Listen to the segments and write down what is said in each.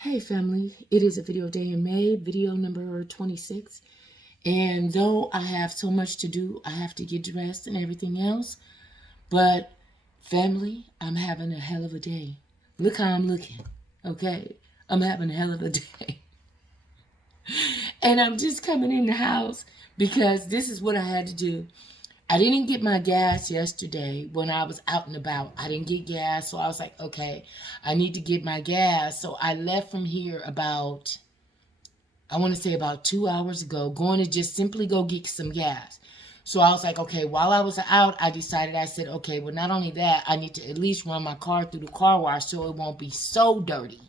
Hey family, it is a video day in May, video number 26. And though I have so much to do, I have to get dressed and everything else. But family, I'm having a hell of a day. Look how I'm looking, okay? I'm having a hell of a day. And I'm just coming in the house because this is what I had to do. I didn't get my gas yesterday when I was out and about. I didn't get gas, so I was like, okay, I need to get my gas. So I left from here about, I want to say about 2 hours ago, going to just simply go get some gas. So I was like, okay, while I was out, I said, okay, well, not only that, I need to at least run my car through the car wash so it won't be so dirty.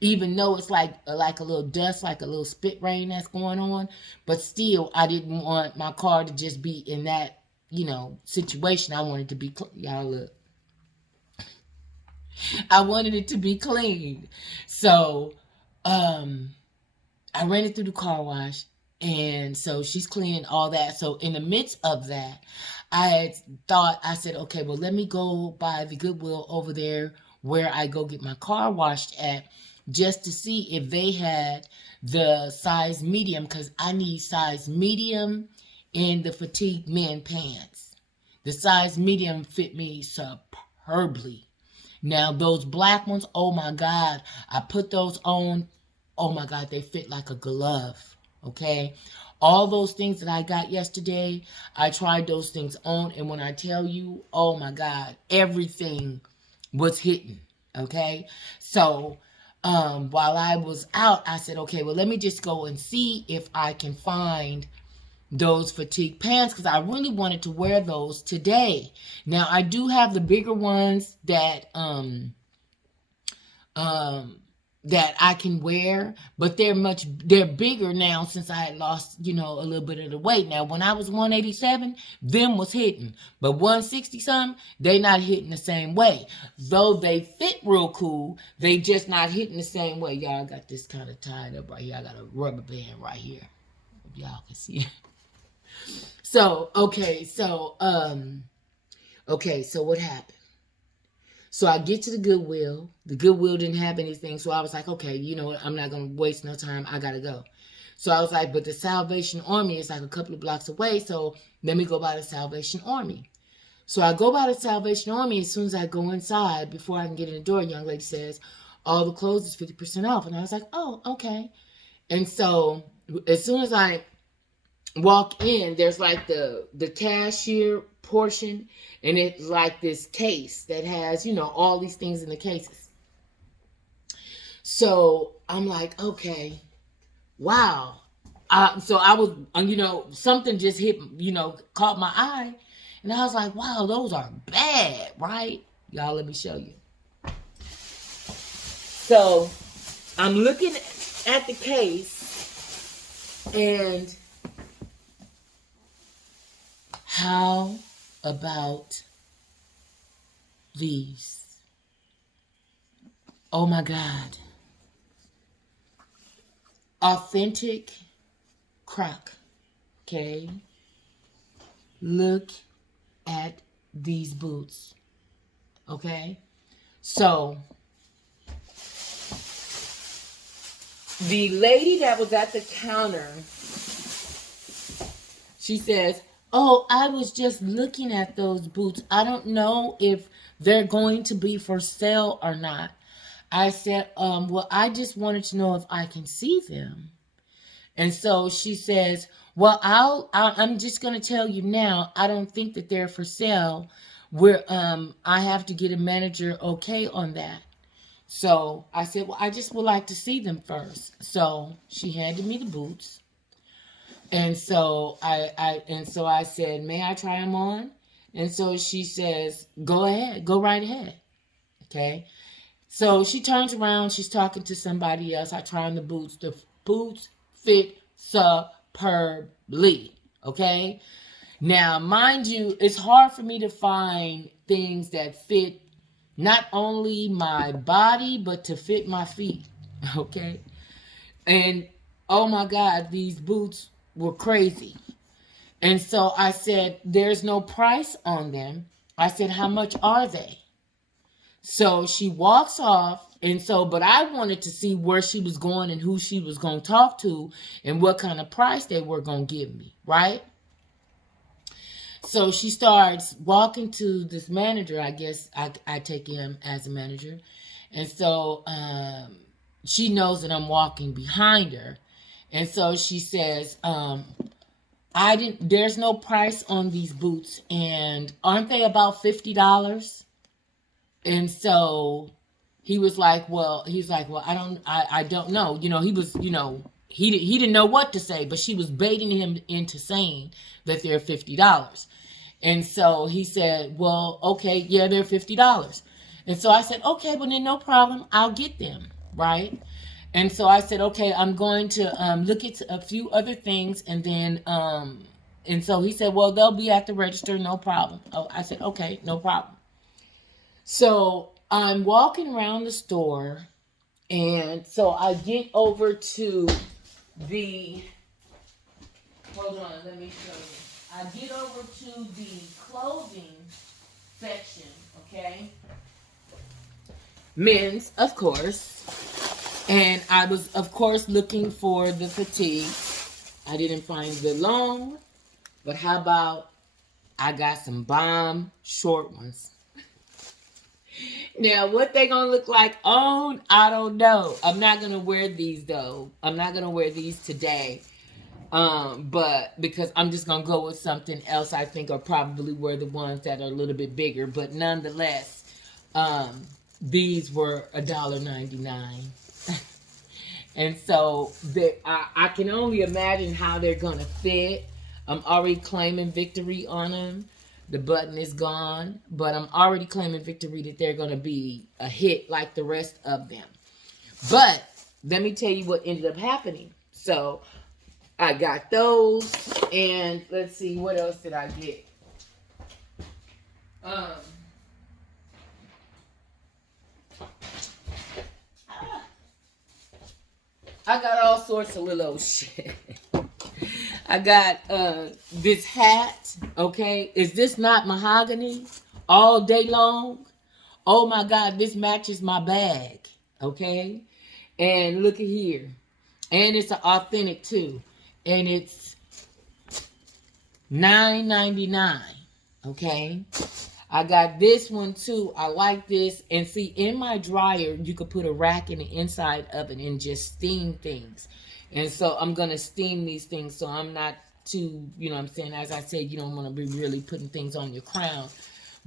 Even though it's like a little dust, like a little spit rain that's going on. But still, I didn't want my car to just be in that, situation. I wanted to be, y'all look. I wanted it to be clean. So, I ran it through the car wash. And so she's cleaning all that. So in the midst of that, I said, okay, well, let me go by the Goodwill over there where I go get my car washed at just to see if they had the size medium because I need size medium in the fatigue men pants. The size medium fit me superbly. Now those black ones, oh my God, I put those on. Oh my God, they fit like a glove. Okay. All those things that I got yesterday, I tried those things on. And when I tell you, oh my God, everything was hitting. Okay. So while I was out, I said, okay, well, let me just go and see if I can find those fatigue pants because I really wanted to wear those today. Now I do have the bigger ones that I can wear, but they're bigger now since I had lost, a little bit of the weight. Now, when I was 187, them was hitting, but 160 something, they not hitting the same way. Though they fit real cool, they just not hitting the same way. Y'all got this kind of tied up right here. I got a rubber band right here. If y'all can see it. So what happened? So I get to the Goodwill. The Goodwill didn't have anything. So I was like, okay, you know what? I'm not going to waste no time. I got to go. So I was like, but the Salvation Army is like a couple of blocks away. So let me go by the Salvation Army. So I go by the Salvation Army. As soon as I go inside, before I can get in the door, a young lady says, all the clothes is 50% off. And I was like, oh, okay. And so as soon as I walk in, there's like the cashier portion, and it's like this case that has, all these things in the cases. So I'm like, okay, wow. So I was, something just hit, caught my eye, and I was like, wow, those are bad, right? Y'all, let me show you. So I'm looking at the case, and how about these? Oh my God. Authentic Croc. Okay. Look at these boots. Okay. So the lady that was at the counter, she says, oh, I was just looking at those boots. I don't know if they're going to be for sale or not. I said, well, I just wanted to know if I can see them. And so she says, well, I'm just going to tell you now, I don't think that they're for sale. I have to get a manager okay on that. So I said, well, I just would like to see them first. So she handed me the boots. And so I said, may I try them on? And so she says, go ahead, go right ahead. Okay. So she turns around, she's talking to somebody else. I try on the boots. The boots fit superbly. Okay. Now, mind you, it's hard for me to find things that fit not only my body, but to fit my feet. Okay. And oh my God, these boots were crazy. And so I said, there's no price on them. I said, how much are they? So she walks off And so, but I wanted to see where she was going and who she was going to talk to and what kind of price they were going to give me, right? So she starts walking to this manager. I guess I take him as a manager. And so she knows that I'm walking behind her. And so she says, there's no price on these boots. And aren't they about $50? And so he's like, well, I don't know. He didn't know what to say, but she was baiting him into saying that they're $50. And so he said, well, okay, yeah, they're $50. And so I said, okay, well then no problem. I'll get them. Right. And so I said, okay, I'm going to look at a few other things. And so he said, well, they'll be at the register. No problem. Oh, I said, okay, no problem. So I'm walking around the store, and so I get over to the, hold on, let me show you. I get over to the clothing section, okay? Men's, of course. And I was, of course, looking for the fatigue. I didn't find the long, but how about I got some bomb short ones. Now, what they gonna look like on, I don't know. I'm not gonna wear these though. I'm not gonna wear these today. But because I'm just gonna go with something else I think are probably were the ones that are a little bit bigger. But nonetheless, these were $1.99. And so I can only imagine how they're gonna fit. I'm already claiming victory on them. The button is gone, but I'm already claiming victory that they're going to be a hit like the rest of them. But let me tell you what ended up happening. So I got those, and let's see, what else did I get? I got all sorts of little shit. I got this hat, okay? Is this not mahogany all day long? Oh my God, this matches my bag, okay? And look at here. And it's an authentic too. And it's $9.99, okay? I got this one too. I like this. And see, in my dryer, you could put a rack in the inside of it and just steam things. And so I'm going to steam these things so I'm not too, you know what I'm saying? As I said, you don't want to be really putting things on your crown.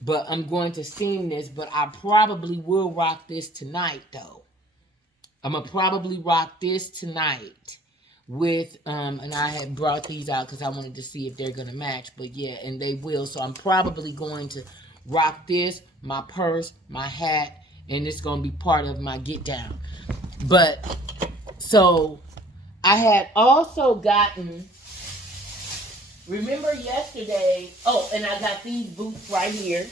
But I'm going to steam this. But I probably will rock this tonight, though. I'm going to probably rock this tonight with, and I had brought these out because I wanted to see if they're going to match. But yeah, and they will. So I'm probably going to rock this, my purse, my hat, and it's going to be part of my get down. But, so I had also gotten, remember yesterday, oh, and I got these boots right here.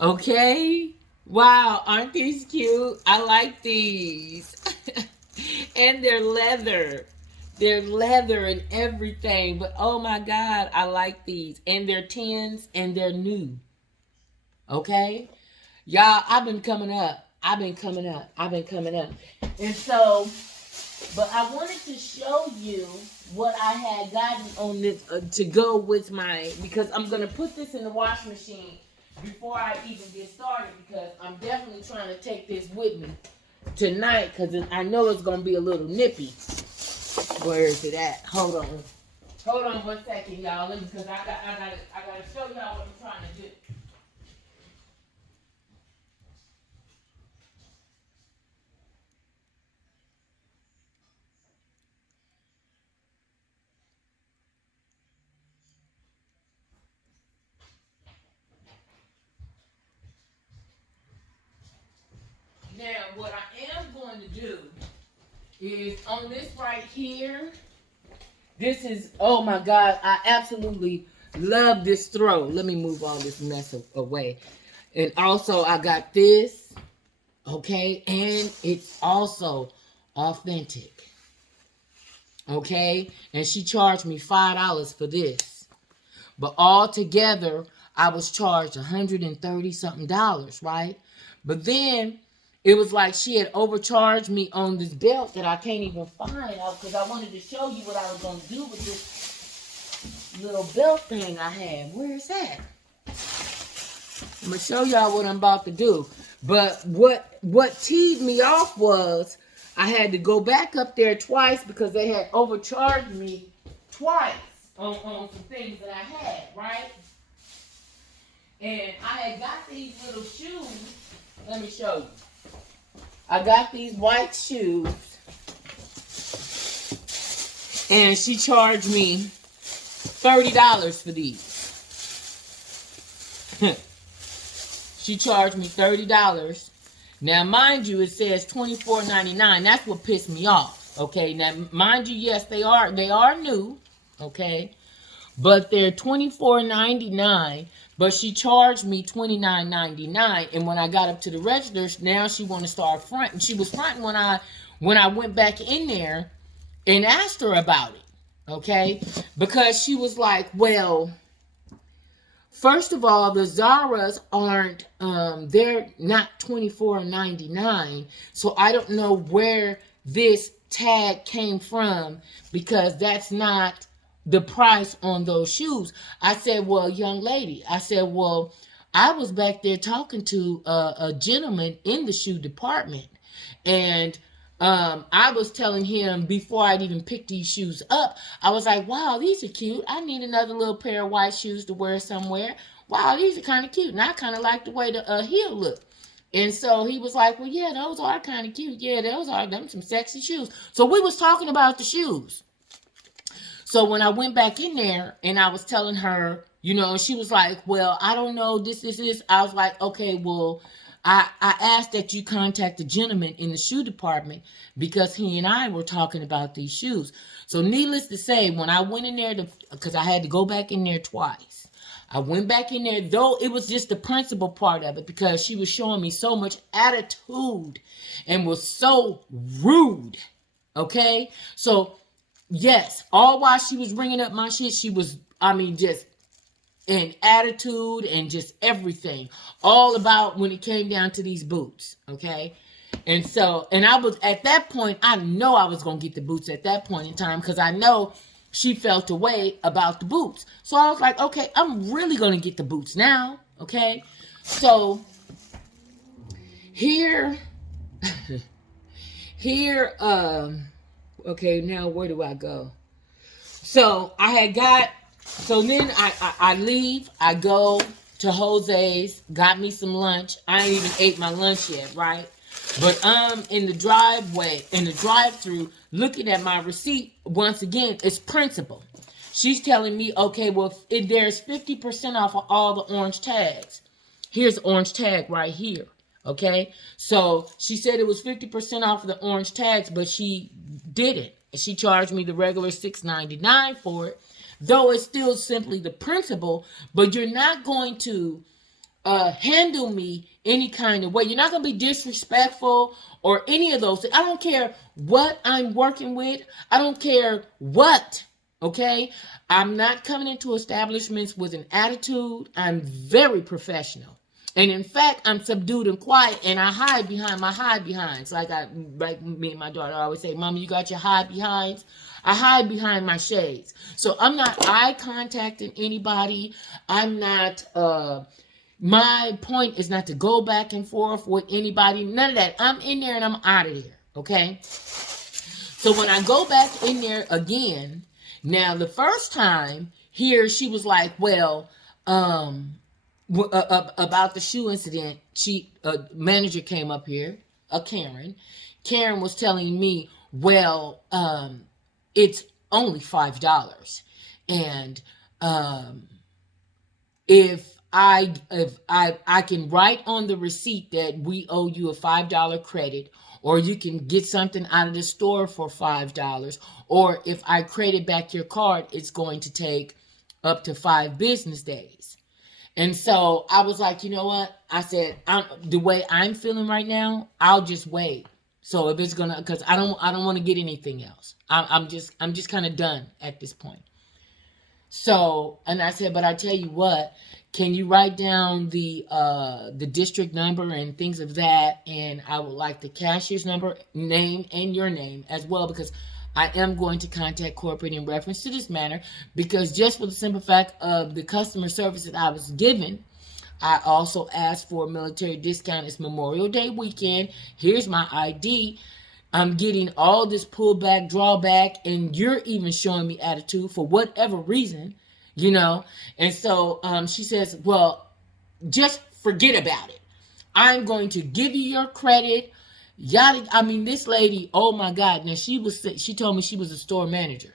Okay. Wow, aren't these cute? I like these. And they're leather. They're leather and everything. But oh my God, I like these. And they're 10s and they're new. Okay? Y'all, I've been coming up. And so, but I wanted to show you what I had gotten on this to go with my, because I'm going to put this in the washing machine before I even get started, because I'm definitely trying to take this with me tonight, because I know it's going to be a little nippy. Where is it at? Hold on 1 second, y'all, because I gotta show y'all what I'm trying to do. Now, what I am going to do is on this right here. This is, oh my God, I absolutely love this throw. Let me move all this mess away. And also, I got this, okay? And it's also authentic, okay? And she charged me $5 for this. But all together, I was charged $130 something, right? But then it was like she had overcharged me on this belt that I can't even find out, because I wanted to show you what I was going to do with this little belt thing I had. Where is that? I'm going to show y'all what I'm about to do. But what teed me off was I had to go back up there twice because they had overcharged me twice on some things that I had, right? And I had got these little shoes. Let me show you. I got these white shoes. And she charged me $30 for these. She charged me $30. Now, mind you, it says $24.99. That's what pissed me off. Okay. Now, mind you, yes, they are new. Okay. But they're $24.99. But she charged me $29.99. And when I got up to the register, now she want to start fronting. She was fronting when I went back in there and asked her about it. Okay. Because she was like, well, first of all, the Zara's aren't, they're not $24.99. So I don't know where this tag came from, because that's not the price on those shoes. I said, well, young lady, I said, well, I was back there talking to a gentleman in the shoe department. And I was telling him before I'd even pick these shoes up, I was like, wow, these are cute. I need another little pair of white shoes to wear somewhere. Wow, these are kind of cute. And I kind of like the way the heel look. And so he was like, well, yeah, those are kind of cute. Yeah, those are them some sexy shoes. So we was talking about the shoes. So when I went back in there and I was telling her, you know, she was like, well, I don't know, this. I was like, okay, well, I asked that you contact the gentleman in the shoe department because he and I were talking about these shoes. So needless to say, when I went in there, because I had to go back in there twice, I went back in there, though it was just the principal part of it, because she was showing me so much attitude and was so rude. Okay? So, yes, all while she was bringing up my shit, she was, just in attitude and just everything. All about when it came down to these boots. Okay? And so, and I was, at that point, I know I was going to get the boots at that point in time, because I know she felt a way about the boots. So I was like, okay, I'm really going to get the boots now. Okay. So here, okay, now where do I go? So then I leave, I go to Jose's, got me some lunch. I ain't even ate my lunch yet, right? But I'm in the drive-through, looking at my receipt. Once again, it's principal. She's telling me, okay, well, there's 50% off of all the orange tags. Here's the orange tag right here. Okay, so she said it was 50% off of the orange tags, but she didn't. She charged me the regular $6.99 for it, though it's still simply the principal. But you're not going to handle me any kind of way. You're not going to be disrespectful or any of those things. I don't care what I'm working with. I don't care what. Okay, I'm not coming into establishments with an attitude. I'm very professional. And in fact, I'm subdued and quiet, and I hide behind my hide behinds. Like me and my daughter always say, Mama, you got your hide behinds? I hide behind my shades. So I'm not eye contacting anybody. I'm not, my point is not to go back and forth with anybody. None of that. I'm in there and I'm out of there. Okay? So when I go back in there again, now the first time here, she was like, well, about the shoe incident, manager came up here, Karen. Karen was telling me, well, it's only $5, and if I can write on the receipt that we owe you a $5 credit, or you can get something out of the store for $5, or if I credit back your card, it's going to take up to 5 business days. And so I was like, you know what? I said, the way I'm feeling right now, I'll just wait. So if it's gonna, because I don't want to get anything else. I'm just kind of done at this point. So, and I said, but I tell you what, can you write down the district number and things of that? And I would like the cashier's number, name, and your name as well, because I am going to contact corporate in reference to this matter, because just for the simple fact of the customer service that I was given, I also asked for a military discount. It's Memorial Day weekend. Here's my ID. I'm getting all this pullback, drawback, and you're even showing me attitude for whatever reason, you know. And so she says, well, just forget about it. I'm going to give you your credit. Yada. I mean, this lady, oh my God. Now she told me she was a store manager.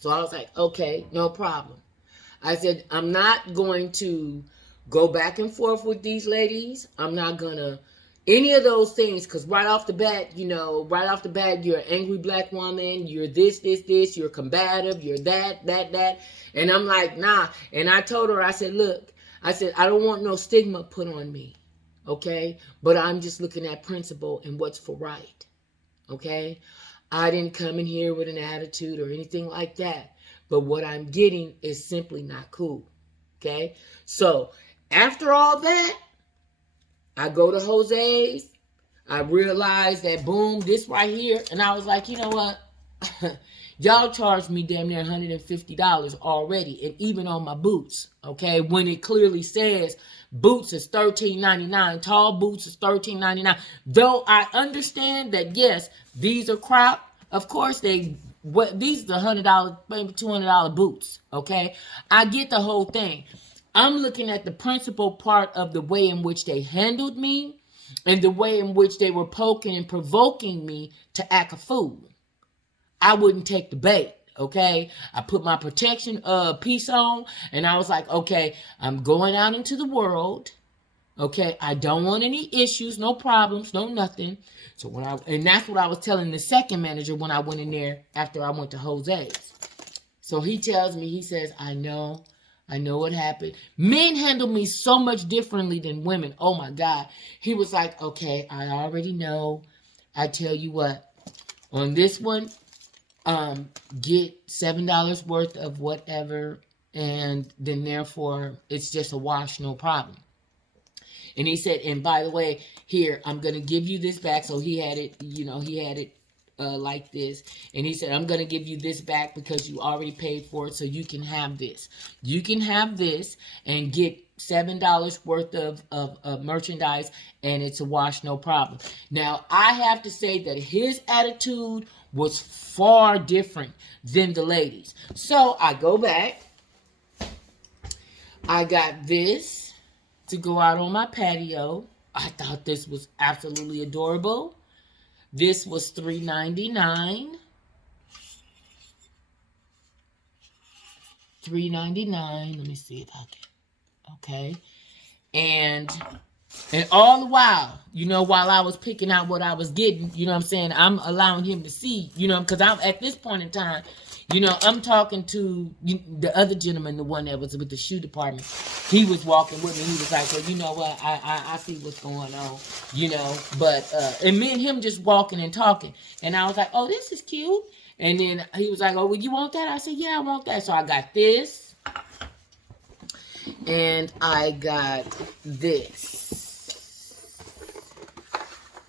So I was like, okay, no problem. I said, I'm not going to go back and forth with these ladies. I'm not going to any of those things, because right off the bat, you're an angry black woman, you're this, you're combative, you're that. And I'm like, nah. And I told her, I said, look, I said, I don't want no stigma put on me, okay? But I'm just looking at principle and what's for right, okay? I didn't come in here with an attitude or anything like that. But what I'm getting is simply not cool, okay? So after all that, I go to Jose's. I realized that, boom, this right here. And I was like, you know what? Y'all charged me damn near $150 already. And even on my boots, okay? When it clearly says boots is $13.99. Tall boots is $13.99. Though I understand that, yes, these are crop. Of course, these are the $100, maybe $200 boots, okay? I get the whole thing. I'm looking at the principal part of the way in which they handled me and the way in which they were poking and provoking me to act a fool. I wouldn't take the bait, okay? I put my protection piece on, and I was like, okay, I'm going out into the world, okay? I don't want any issues, no problems, no nothing. So and that's what I was telling the second manager when I went in there after I went to Jose's. So he tells me, he says, I know what happened. Men handle me so much differently than women. Oh my God. He was like, okay, I already know. I tell you what, on this one, get $7 worth of whatever, and then therefore it's just a wash, no problem. And he said, and by the way, here, I'm going to give you this back. So he had it, like this. And he said, I'm going to give you this back because you already paid for it. So you can have this. You can have this and get $7 worth of merchandise, and it's a wash, no problem. Now, I have to say that his attitude was far different than the ladies. So I go back. I got this to go out on my patio. I thought this was absolutely adorable. This was $3.99. $3.99. Let me see if I can. Okay. And all the while, while I was picking out what I was getting, what I'm saying, I'm allowing him to see, because I'm at this point in time, I'm talking to the other gentleman, the one that was with the shoe department. He was walking with me. He was like, well, you know what? I see what's going on, but, and me and him just walking and talking. And I was like, oh, this is cute. And then he was like, oh, well, you want that? I said, yeah, I want that. So I got this. And I got this.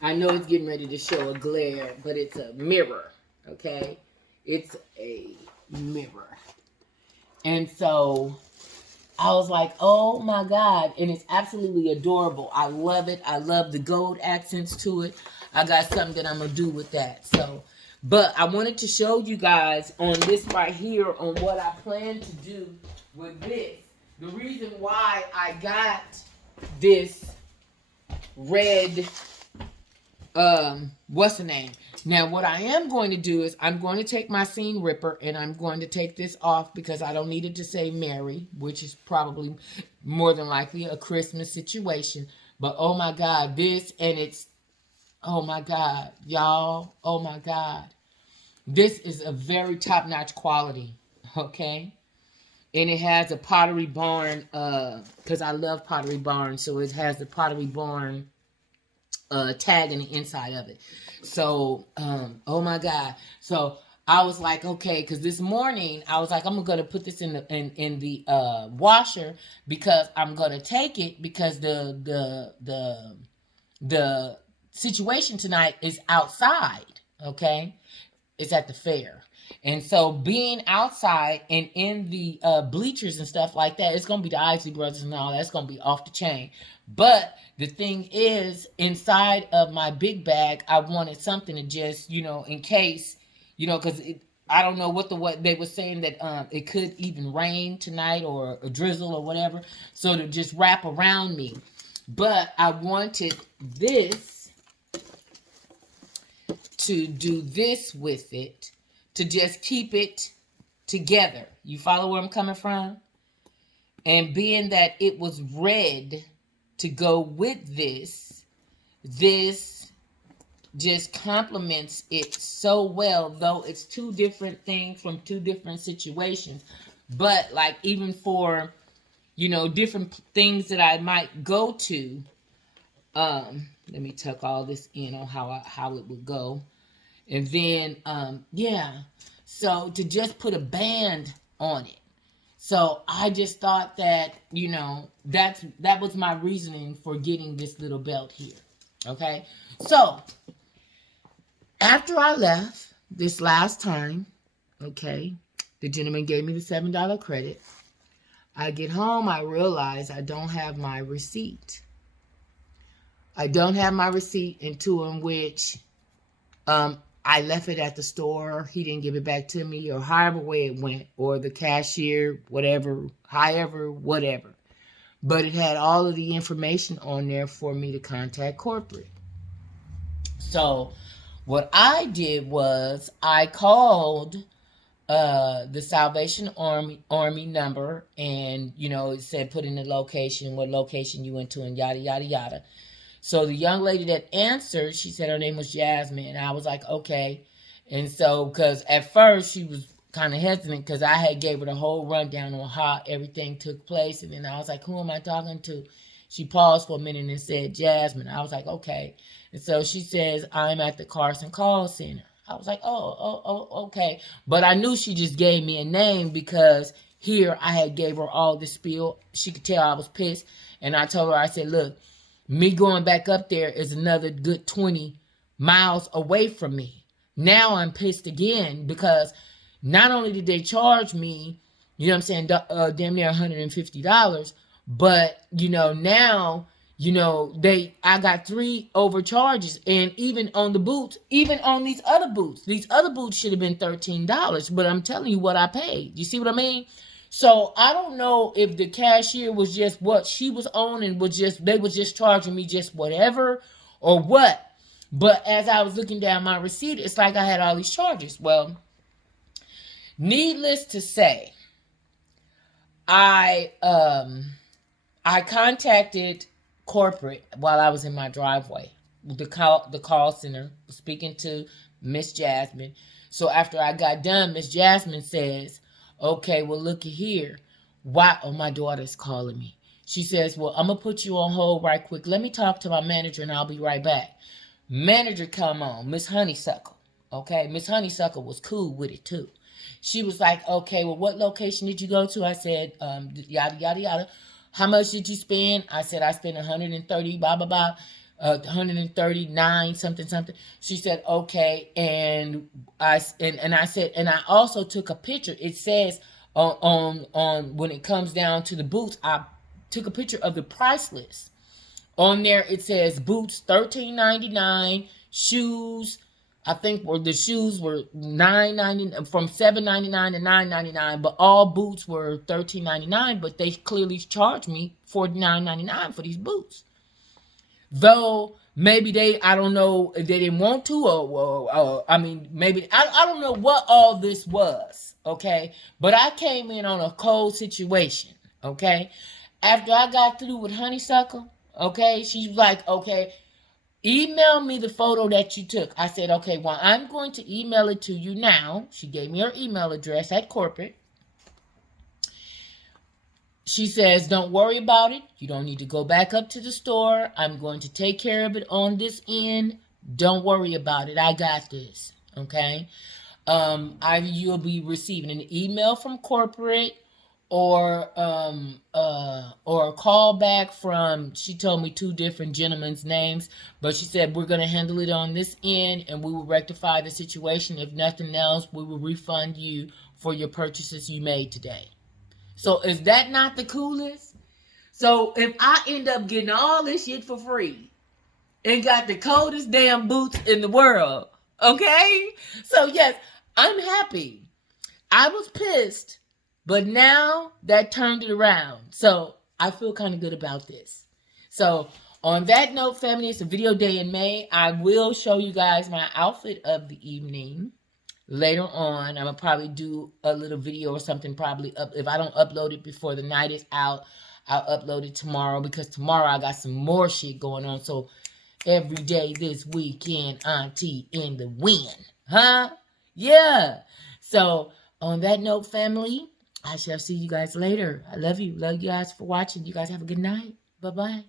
I know it's getting ready to show a glare, but it's a mirror, okay? It's a mirror. And so I was like, oh my God. And it's absolutely adorable. I love it. I love the gold accents to it. I got something that I'm going to do with that. So, but I wanted to show you guys on this right here on what I plan to do with this. The reason why I got this red, what's the name? Now, what I am going to do is I'm going to take my seam ripper and I'm going to take this off because I don't need it to say Mary, which is probably more than likely a Christmas situation. But oh my God, this, and it's, oh my God, y'all, oh my God. This is a very top-notch quality, okay? And it has a Pottery Barn, because I love Pottery Barn, so it has the Pottery Barn tag in the inside of it. So, oh my God. So I was like, okay, because this morning I was like, I'm gonna put this in the washer because I'm gonna take it because the situation tonight is outside. Okay, it's at the fair. And so being outside and in the bleachers and stuff like that, it's gonna be the Isley Brothers and all that's gonna be off the chain. But the thing is, inside of my big bag, I wanted something to just, in case, because I don't know what they were saying that it could even rain tonight or a drizzle or whatever, so to just wrap around me. But I wanted this to do this with it to just keep it together. You follow where I'm coming from? And being that it was red to go with this just complements it so well, though it's two different things from two different situations. But like even for, different things that I might go to, let me tuck all this in on how it would go. And then, so to just put a band on it. So I just thought that, that was my reasoning for getting this little belt here. Okay. So after I left this last time, okay, the gentleman gave me the $7 credit. I get home, I realize I don't have my receipt. I don't have my receipt, into in which I left it at the store. He didn't give it back to me, or however way it went, or the cashier, whatever. But it had all of the information on there for me to contact corporate. So what I did was I called the Salvation Army number, and it said put in the location, what location you went to, and yada yada yada. So the young lady that answered, she said her name was Jasmine. And I was like, okay. And so, because at first she was kind of hesitant because I had gave her the whole rundown on how everything took place. And then I was like, who am I talking to? She paused for a minute and said, Jasmine. I was like, okay. And so she says, I'm at the Carson Call Center. I was like, oh, okay. But I knew she just gave me a name because here I had gave her all the spiel. She could tell I was pissed. And I told her, I said, look, me going back up there is another good 20 miles away from me. Now I'm pissed again because not only did they charge me, damn near $150, but, now, I got 3 overcharges. And even on the boots, even on these other boots should have been $13, but I'm telling you what I paid. You see what I mean? So I don't know if the cashier was just what she was on and they was just charging me just whatever or what. But as I was looking down my receipt, it's like I had all these charges. Well, needless to say, I contacted corporate while I was in my driveway. The call center, speaking to Miss Jasmine. So after I got done, Miss Jasmine says, okay, well, looky here. Why? Oh, my daughter's calling me. She says, well, I'm going to put you on hold right quick. Let me talk to my manager and I'll be right back. Manager come on, Miss Honeysuckle. Okay, Miss Honeysuckle was cool with it too. She was like, okay, well, what location did you go to? I said, yada, yada, yada. How much did you spend? I said, I spent 130, blah, blah, blah. 139 something. She said okay, and I said, and I also took a picture. It says on when it comes down to the boots, I took a picture of the price list. On there it says boots $13.99, shoes I think the shoes were $9.99 from $7.99 to $9.99, but all boots were $13.99. But they clearly charged me $49.99 for these boots. Though maybe I don't know if they didn't want to, or I mean, maybe I don't know what all this was. Okay, but I came in on a cold situation. Okay, after I got through with Honeysuckle, okay, she's like, okay, email me the photo that you took. I said, okay, well, I'm going to email it to you now. She gave me her email address at corporate. She says, don't worry about it. You don't need to go back up to the store. I'm going to take care of it on this end. Don't worry about it. I got this. Okay. Either you'll be receiving an email from corporate or a call back from, she told me two different gentlemen's names, but she said we're going to handle it on this end and we will rectify the situation. If nothing else, we will refund you for your purchases you made today. So is that not the coolest? So if I end up getting all this shit for free and got the coldest damn boots in the world, okay? So yes, I'm happy. I was pissed, but now that turned it around. So I feel kind of good about this. So on that note, family, it's a video day in May. I will show you guys my outfit of the evening later on. I'm gonna probably do a little video or something, probably up, if I don't upload it before the night is out, I'll upload it tomorrow, because tomorrow I got some more shit going on. So every day this weekend, auntie in the wind, huh? Yeah. So on that note, family, I shall see you guys later. I love you. Love you guys for watching. You guys have a good night. Bye-bye.